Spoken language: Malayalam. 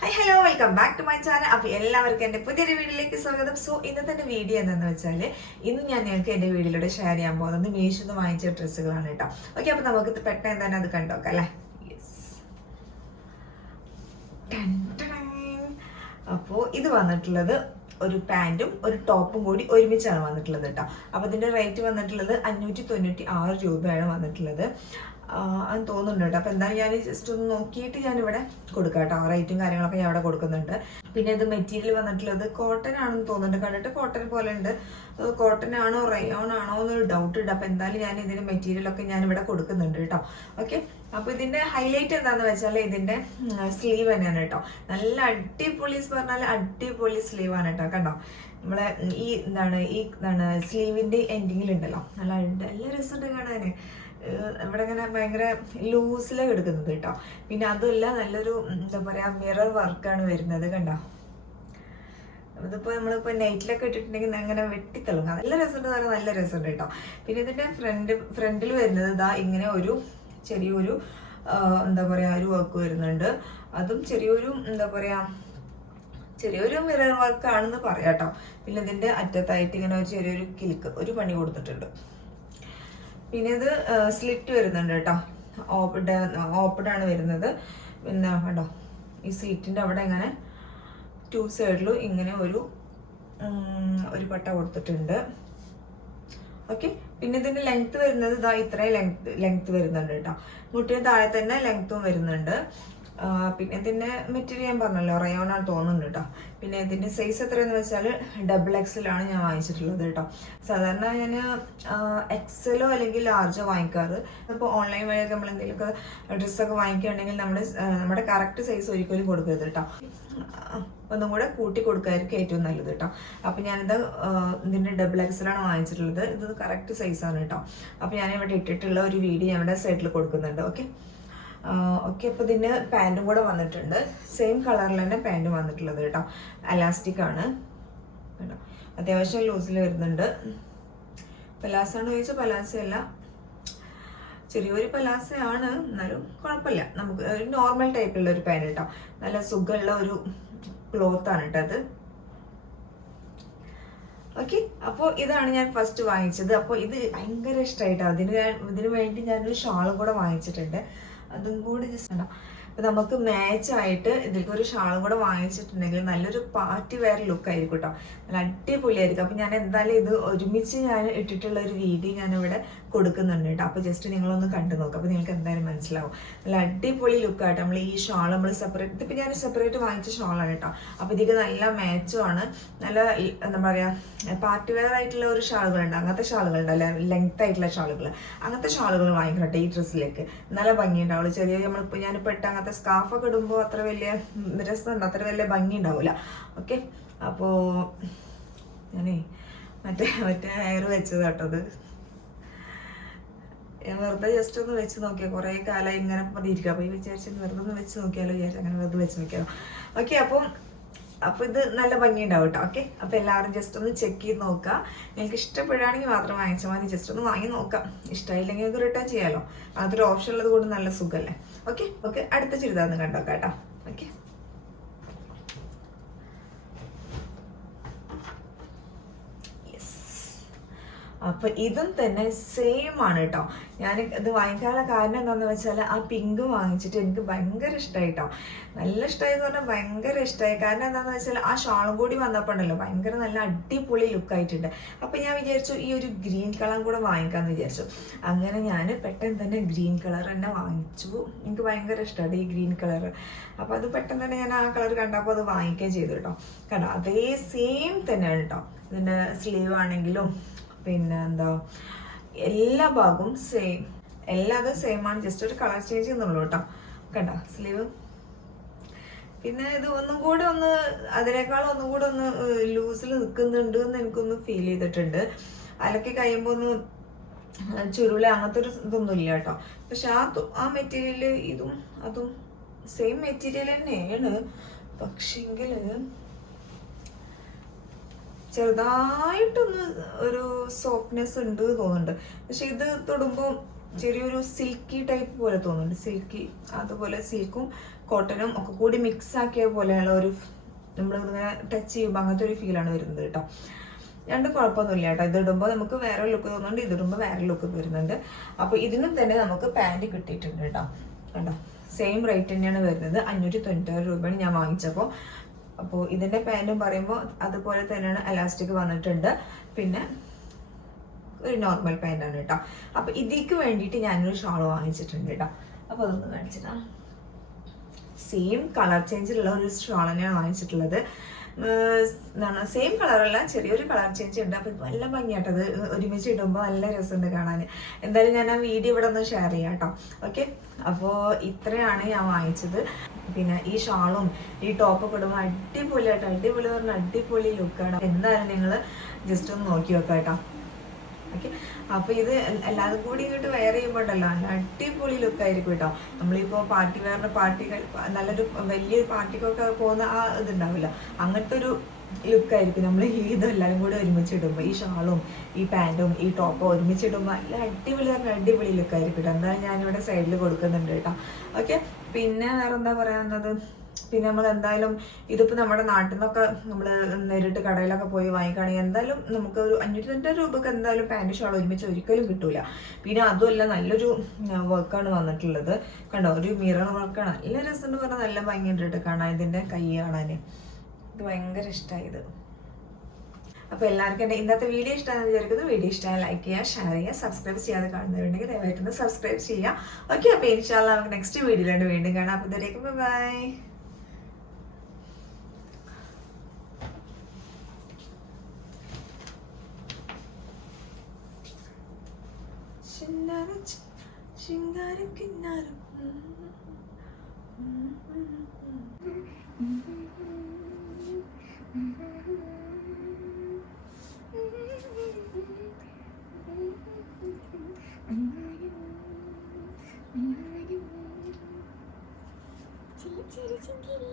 Hi hello welcome back to my channel. അപ്പോൾ എല്ലാവർക്കും എൻ്റെ പുതിയൊരു വീഡിയോയിലേക്ക് സ്വാഗതം. സോ ഇന്നത്തെ വീഡിയോ എന്താണെന്ന് വെച്ചാൽ ഇന്ന് ഞാൻ നിങ്ങൾക്ക് എൻ്റെ വീഡിയോയിലൂടെ ഷെയർ ചെയ്യാൻ പോകുന്നത് മീഷോന്ന് വാങ്ങിച്ച ഡ്രസ്സുകളാണ് കേട്ടോ. ഓക്കെ, അപ്പോൾ നമുക്ക് പെട്ടെന്ന് തന്നെ അത് കണ്ടോക്കാം അല്ലേ. അപ്പോൾ ഇത് വന്നിട്ടുള്ളത് ഒരു പാൻറ്റും ഒരു ടോപ്പും കൂടി ഒരുമിച്ചാണ് വന്നിട്ടുള്ളത് കേട്ടോ. അപ്പോൾ ഇതിൻ്റെ റേറ്റ് വന്നിട്ടുള്ളത് 596 രൂപയാണ് വന്നിട്ടുള്ളത് എന്ന് തോന്നുന്നുണ്ട് കേട്ടോ. അപ്പോൾ എന്തായാലും ഞാൻ ജസ്റ്റ് ഒന്ന് നോക്കിയിട്ട് ഞാനിവിടെ കൊടുക്കാം കേട്ടോ. റേറ്റും കാര്യങ്ങളൊക്കെ ഞാൻ ഇവിടെ കൊടുക്കുന്നുണ്ട്. പിന്നെ ഇത് മെറ്റീരിയൽ വന്നിട്ടുള്ളത് കോട്ടൺ ആണെന്ന് തോന്നുന്നുണ്ട്. കണ്ടിട്ട് കോട്ടൺ പോലെ ഉണ്ട്. കോട്ടൺ ആണോ റയോൺ ആണോ എന്നൊരു ഡൗട്ട് ഉണ്ട്. അപ്പോൾ എന്തായാലും ഞാൻ ഇതിൻ്റെ മെറ്റീരിയലൊക്കെ ഞാനിവിടെ കൊടുക്കുന്നുണ്ട് കേട്ടോ. ഓക്കെ, അപ്പോൾ ഇതിൻ്റെ ഹൈലൈറ്റ് എന്താണെന്ന് വെച്ചാൽ ഇതിൻ്റെ സ്ലീവ് തന്നെയാണ് കേട്ടോ. നല്ല അടിപൊളി പറഞ്ഞാൽ അടിപൊളി സ്ലീവാണ് കേട്ടോ. കണ്ടോ, നമ്മളെ ഈ സ്ലീവിൻ്റെ എൻഡിങ്ങിലുണ്ടല്ലോ, നല്ല രസമുണ്ട് കാണാൻ. ഇവിടെ ഇങ്ങനെ ഭയങ്കര ലൂസിലാണ് എടുക്കുന്നത് കേട്ടോ. പിന്നെ അതുമല്ല നല്ലൊരു എന്താ പറയുക മിറർ വർക്കാണ് വരുന്നത്. കണ്ടോ, ഇതിപ്പോൾ നമ്മളിപ്പോൾ നൈറ്റിലൊക്കെ ഇട്ടിട്ടുണ്ടെങ്കിൽ അങ്ങനെ വെട്ടിത്തിളങ്ങും. നല്ല രസമുണ്ട്, നല്ല രസമുണ്ട് കേട്ടോ. പിന്നെ ഇതിൻ്റെ ഫ്രണ്ടിൽ വരുന്നത് ഇതാ ഇങ്ങനെ ഒരു ചെറിയൊരു എന്താ പറയുക ഒരു വർക്ക് വരുന്നുണ്ട്. അതും ചെറിയൊരു എന്താ പറയുക ചെറിയൊരു മിറർ വർക്കാണെന്ന് പറയാം കേട്ടോ. പിന്നെ ഇതിൻ്റെ അറ്റത്തായിട്ട് ഇങ്ങനെ ഒരു ചെറിയൊരു കിലുക്ക് ഒരു പണി കൊടുത്തിട്ടുണ്ട്. പിന്നെ ഇത് സ്ലിറ്റ് വരുന്നുണ്ട് കേട്ടോ. ഓപ്പഡാണ് വരുന്നത്. പിന്നെ കേട്ടോ ഈ സ്ലിറ്റിൻ്റെ അവിടെ ഇങ്ങനെ 2 സൈഡിലും ഇങ്ങനെ ഒരു പട്ട കൊടുത്തിട്ടുണ്ട്. ഓക്കെ, പിന്നെ ഇതിൻ്റെ ലെങ്ത് വരുന്നത് ഇതാ ഇത്രയും ലെങ്ത് വരുന്നുണ്ട് കേട്ടോ. മുട്ടിന് താഴെ തന്നെ ലെങ്ത്തും വരുന്നുണ്ട്. പിന്നെ ഇതിൻ്റെ മെറ്റീരിയൽ ഞാൻ പറഞ്ഞല്ലോ റയോൺ ആണ് തോന്നുന്നുണ്ട് കേട്ടോ. പിന്നെ ഇതിൻ്റെ സൈസ് എത്രയെന്ന് വെച്ചാൽ XXL ആണ് ഞാൻ വാങ്ങിച്ചിട്ടുള്ളത് കേട്ടോ. സാധാരണ ഞാൻ XL അല്ലെങ്കിൽ ലാർജോ വാങ്ങിക്കാറ്. ഇപ്പോൾ ഓൺലൈൻ വഴിയൊക്കെ നമ്മൾ എന്തെങ്കിലുമൊക്കെ ഡ്രസ്സൊക്കെ വാങ്ങിക്കുകയാണെങ്കിൽ നമ്മുടെ കറക്റ്റ് സൈസ് ഒരിക്കലും കൊടുക്കരുത് കേട്ടോ. ഒന്നും കൂടെ കൂട്ടി കൊടുക്കായിരിക്കും ഏറ്റവും നല്ലത് കേട്ടോ. അപ്പോൾ ഞാനിത് ഇതിൻ്റെ XXL ആണ് വാങ്ങിച്ചിട്ടുള്ളത്. ഇത് കറക്റ്റ് സൈസാണ് കേട്ടോ. അപ്പോൾ ഞാനിവിടെ ഇട്ടിട്ടുള്ള ഒരു വീഡിയോ ഞാൻ ഇവിടെ സൈഡിൽ കൊടുക്കുന്നുണ്ട്. ഓക്കെ, അപ്പോൾ ഇതിന് പാൻറ്റും കൂടെ വന്നിട്ടുണ്ട്. സെയിം കളറിൽ തന്നെ പാൻറ്റും വന്നിട്ടുള്ളത് കേട്ടോ. അലാസ്റ്റിക് ആണ് കേട്ടോ. അത്യാവശ്യം ലൂസിൽ വരുന്നുണ്ട്. പലാസാണ് ചോദിച്ചാൽ പലാസയല്ല, ചെറിയൊരു പലാസയാണ്, എന്നാലും കുഴപ്പമില്ല. നമുക്ക് ഒരു നോർമൽ ടൈപ്പിലുള്ള ഒരു പാൻറ് കേട്ടോ. നല്ല സുഖമുള്ള ഒരു ക്ലോത്താണ് കേട്ടോ അത്. ഓക്കെ, അപ്പോൾ ഇതാണ് ഞാൻ ഫസ്റ്റ് വാങ്ങിച്ചത്. അപ്പോൾ ഇത് ഭയങ്കര ഇഷ്ടമായിട്ടോ. ഇതിന് വേണ്ടി ഞാനൊരു ഷാളും കൂടെ വാങ്ങിച്ചിട്ടുണ്ട്. അതും കൂടി ജസ്റ്റ് ഉണ്ടോ. അപ്പം നമുക്ക് മാച്ചായിട്ട് ഇതിലേക്ക് ഒരു ഷാളും കൂടെ വാങ്ങിച്ചിട്ടുണ്ടെങ്കിൽ നല്ലൊരു പാർട്ടി വെയർ ലുക്ക് ആയിരിക്കും കേട്ടോ. നല്ല അടിപൊളിയായിരിക്കും. അപ്പം ഞാൻ എന്തായാലും ഇത് ഒരുമിച്ച് ഞാൻ ഇട്ടിട്ടുള്ള ഒരു വീഡിയോ ഞാനിവിടെ കൊടുക്കുന്നുണ്ട് കേട്ടോ. അപ്പോൾ ജസ്റ്റ് നിങ്ങളൊന്ന് കണ്ടു നോക്കാം. അപ്പോൾ നിങ്ങൾക്ക് എന്തായാലും മനസ്സിലാവും. നല്ല അടിപൊളി ലുക്കായിട്ട് നമ്മൾ ഈ ഷാൾ നമ്മൾ സെപ്പറേറ്റ്, ഇതിപ്പോൾ ഞാൻ സെപ്പറേറ്റ് വാങ്ങിച്ച ഷാളാണ് കേട്ടോ. അപ്പോൾ ഇതിക്ക് നല്ല മാച്ചുമാണ്. നല്ല എന്താ പറയുക പാർട്ടി വെയർ ആയിട്ടുള്ള ഒരു ഷാളുകളുണ്ട്, അങ്ങനത്തെ ഷാളുകളുണ്ട്, അല്ലെ ലെങ്ത് ആയിട്ടുള്ള ഷാളുകൾ, അങ്ങനത്തെ ഷാളുകൾ വാങ്ങിക്കണം കേട്ടോ. ഈ ഡ്രസ്സിലേക്ക് നല്ല ഭംഗിയുണ്ടാവുള്ളൂ. ഞാനിപ്പോൾ ഇട്ട് അങ്ങനത്തെ സ്കാർഫൊക്കെ ഇടുമ്പോൾ അത്ര വലിയ രസമുണ്ട്, അത്ര വലിയ ഭംഗി ഉണ്ടാവില്ല. ഓക്കെ, അപ്പോൾ ഞാനേ മറ്റേ ഹെയർ വെച്ചത് കേട്ടോ. അത് ഞാൻ വെറുതെ ജസ്റ്റ് ഒന്ന് വെച്ച് നോക്കിയാൽ കുറേ കാലം ഇങ്ങനെ പതിയിരിക്കുക. അപ്പോൾ ഈ വിചാരിച്ചു വെറുതെ ഒന്ന് വെച്ച് നോക്കിയാലോ വിചാരിച്ചു, അങ്ങനെ വെറുതെ വെച്ച് നോക്കിയാലോ. ഓക്കെ, അപ്പോൾ ഇത് നല്ല ഭംഗിയുണ്ടാവും കേട്ടോ. ഓക്കെ, അപ്പോൾ എല്ലാവരും ജസ്റ്റ് ഒന്ന് ചെക്ക് ചെയ്ത് നോക്കുക. നിങ്ങൾക്ക് ഇഷ്ടപ്പെടുകയാണെങ്കിൽ മാത്രം വാങ്ങിച്ചാൽ മതി. ജസ്റ്റ് ഒന്ന് വാങ്ങി നോക്കാം. ഇഷ്ടമായില്ലെങ്കിൽ നിങ്ങൾക്ക് റിട്ടേൺ ചെയ്യാമല്ലോ. അതൊരു ഓപ്ഷൻ ഉള്ളത് കൊണ്ട് നല്ല സുഖമല്ലേ. ഓക്കെ, അടുത്ത ചുരിദാർ കണ്ടോക്കാം കേട്ടോ. ഓക്കെ, അപ്പൊ ഇതും തന്നെ സെയിം ആണ് കേട്ടോ. ഞാൻ ഇത് വാങ്ങിക്കാനുള്ള കാരണം എന്താണെന്ന് വെച്ചാൽ ആ പിങ്ക് വാങ്ങിച്ചിട്ട് എനിക്ക് ഭയങ്കര ഇഷ്ടമായി കേട്ടോ. നല്ല ഇഷ്ടമായി എന്ന് പറഞ്ഞാൽ ഭയങ്കര ഇഷ്ടമായി. കാരണം എന്താണെന്ന് വെച്ചാൽ ആ ഷാളും കൂടി വന്നപ്പോൾ ഉണ്ടല്ലോ ഭയങ്കര നല്ല അടിപൊളി ലുക്കായിട്ടുണ്ട്. അപ്പം ഞാൻ വിചാരിച്ചു ഈ ഒരു ഗ്രീൻ കളർ കൂടെ വാങ്ങിക്കാമെന്ന് വിചാരിച്ചു. അങ്ങനെ ഞാൻ പെട്ടെന്ന് തന്നെ ഗ്രീൻ കളർ തന്നെ വാങ്ങിച്ചു. എനിക്ക് ഭയങ്കര ഇഷ്ടമാണ് ഈ ഗ്രീൻ കളർ. അപ്പോൾ അത് പെട്ടെന്ന് തന്നെ ഞാൻ ആ കളർ കണ്ടപ്പോൾ അത് വാങ്ങിക്കുകയും ചെയ്തു കേട്ടോ. കണ്ടോ, അതേ സെയിം തന്നെയാണ് കേട്ടോ. ഇതിൻ്റെ സ്ലീവ് ആണെങ്കിലും പിന്നെ എന്താ എല്ലാ ഭാഗവും സെയിം, എല്ലാതും സെയിം ആണ്. ജസ്റ്റ് ഒരു കളർ ചേഞ്ച് ചെയ്യുന്നുള്ളൂ കേട്ടോ. കണ്ടോ സ്ലീവ്. പിന്നെ ഇത് ഒന്നും കൂടെ അതിനേക്കാളും ഒന്നും കൂടെ ലൂസിൽ നിൽക്കുന്നുണ്ട് എന്ന് എനിക്കൊന്ന് ഫീൽ ചെയ്തിട്ടുണ്ട്. അലക്കി കഴിയുമ്പോൾ ചുരുള അങ്ങനത്തെ ഒരു ഇതൊന്നും ഇല്ല കേട്ടോ. പക്ഷെ ആ മെറ്റീരിയൽ അതും സെയിം മെറ്റീരിയൽ തന്നെയാണ്. പക്ഷെങ്കിൽ ചെറുതായിട്ടൊന്ന് ഒരു സോഫ്റ്റ്നെസ് ഉണ്ട് തോന്നുന്നുണ്ട്. പക്ഷെ ഇത് തൊടുമ്പോൾ ചെറിയൊരു സിൽക്കി ടൈപ്പ് പോലെ തോന്നുന്നുണ്ട്. സിൽക്കി അതുപോലെ സിൽക്കും കോട്ടനും ഒക്കെ കൂടി മിക്സ് ആക്കിയ പോലെയുള്ള ഒരു നമ്മളിങ്ങനെ ടച്ച് ചെയ്യുമ്പോൾ അങ്ങനത്തെ ഒരു ഫീലാണ് വരുന്നത് കേട്ടോ. രണ്ടും കുഴപ്പമൊന്നുമില്ല കേട്ടോ. ഇതിടുമ്പോൾ നമുക്ക് വേറെ ലുക്ക് തോന്നുന്നുണ്ട്, ഇതിടുമ്പോൾ വേറെ ലുക്ക് വരുന്നുണ്ട്. അപ്പോൾ ഇതിനും തന്നെ നമുക്ക് പാൻറ് കിട്ടിയിട്ടുണ്ട് കേട്ടോ. കണ്ടോ, സെയിം റേറ്റ് തന്നെയാണ് വരുന്നത്. 596 രൂപയാണ് ഞാൻ വാങ്ങിച്ചപ്പോൾ. അപ്പോൾ ഇതിൻ്റെ പാൻറ്റും പറയുമ്പോൾ അതുപോലെ തന്നെയാണ് എലാസ്റ്റിക് വന്നിട്ടുണ്ട്. പിന്നെ ഒരു നോർമൽ പാൻറ്റാണ് കേട്ടോ. അപ്പോൾ ഇതിക്ക് വേണ്ടിയിട്ട് ഞാനൊരു ഷാൾ വാങ്ങിച്ചിട്ടുണ്ട് കേട്ടോ. അപ്പോൾ അതൊന്ന് കാണിച്ചിട്ടാ. സെയിം കളർ ചേഞ്ചിലുള്ള ഒരു ഷാൾ തന്നെയാണ് വാങ്ങിച്ചിട്ടുള്ളത്. എന്താണ്, സെയിം കളറല്ല, ചെറിയൊരു കളർ ചേഞ്ച് ഉണ്ട്. അപ്പോൾ നല്ല ഭംഗിയായിട്ടത് ഒരുമിച്ച് ഇടുമ്പോൾ നല്ല രസമുണ്ട് കാണാൻ. എന്തായാലും ഞാൻ ആ വീഡിയോ ഇവിടെ ഒന്ന് ഷെയർ ചെയ്യാം കേട്ടോ. ഓക്കെ, അപ്പോൾ ഇത്രയാണ് ഞാൻ വാങ്ങിച്ചത്. പിന്നെ ഈ ഷാളും ഈ ടോപ്പൊക്കെ ഇടുമ്പോൾ അടിപൊളിയായിട്ട്, അടിപൊളി പറഞ്ഞാൽ അടിപൊളി ലുക്കാണ്. എന്തായാലും നിങ്ങൾ ജസ്റ്റ് ഒന്ന് നോക്കി വെക്കാം കേട്ടോ. ഓക്കെ, അപ്പോൾ ഇത് എല്ലാതും കൂടി ഇങ്ങോട്ട് വെയർ ചെയ്യുമ്പോൾ ഉണ്ടല്ലോ നല്ല അടിപൊളി ലുക്കായിരിക്കും കേട്ടോ. നമ്മളിപ്പോൾ പാർട്ടി വെയറിന് പാർട്ടികൾ നല്ലൊരു വലിയൊരു പാർട്ടിക്കൊക്കെ പോകുന്ന ആ ഇതുണ്ടാവില്ല, അങ്ങനത്തെ ഒരു ലുക്കായിരിക്കും നമ്മൾ ഇതെല്ലാവരും കൂടി ഒരുമിച്ചിടുമ്പോൾ. ഈ ഷാളും ഈ പാൻറ്റും ഈ ടോപ്പും ഒരുമിച്ചിടുമ്പോൾ നല്ല അടിപൊളി പറഞ്ഞാൽ അടിപൊളി ലുക്കായിരിക്കും കേട്ടോ. എന്തായാലും ഞാനിവിടെ സൈഡിൽ കൊടുക്കുന്നുണ്ട് കേട്ടോ. ഓക്കെ, പിന്നെ വേറെ എന്താ പറയാവുന്നത്, പിന്നെ നമ്മൾ എന്തായാലും ഇതിപ്പോൾ നമ്മുടെ നാട്ടിൽ നിന്നൊക്കെ നമ്മൾ നേരിട്ട് കടയിലൊക്കെ പോയി വാങ്ങിക്കുകയാണെങ്കിൽ എന്തായാലും നമുക്ക് ഒരു 590 രൂപക്ക് എന്തായാലും പാൻറ് ഷാൾ ഒരുമിച്ച് ഒരിക്കലും കിട്ടൂല. പിന്നെ അതുമല്ല നല്ലൊരു വർക്കാണ് വന്നിട്ടുള്ളത്. കണ്ടോ, ഒരു മിറർ വർക്കാണ്. നല്ല രസം പറഞ്ഞാൽ നല്ല ഭംഗിയുണ്ട് കേട്ടോ കാണാൻ, ഇതിൻ്റെ കൈ കാണാൻ. ഇത് ഭയങ്കര ഇഷ്ടമായത്. അപ്പോൾ എല്ലാവർക്കും എൻ്റെ ഇന്നത്തെ വീഡിയോ ഇഷ്ടമാണെന്ന് വിചാരിക്കുന്നു. വീഡിയോ ഇഷ്ടമായി ലൈക്ക് ചെയ്യുക, ഷെയർ ചെയ്യുക, സബ്സ്ക്രൈബ് ചെയ്യാതെ കാണുന്നവരുണ്ടെങ്കിൽ ദയവായിട്ടൊന്ന് സബ്സ്ക്രൈബ് ചെയ്യുക. ഓക്കെ, അപ്പോൾ ഇൻഷാല്ലാ നമുക്ക് നെക്സ്റ്റ് വീഡിയോയിലാണ് വീണ്ടും കാണാം. അപ്പോൾ ഇതുവരേക്കും ബൈ. ശിങ്കാരം കിന്നാരം ചെറു ചിങ്കിരി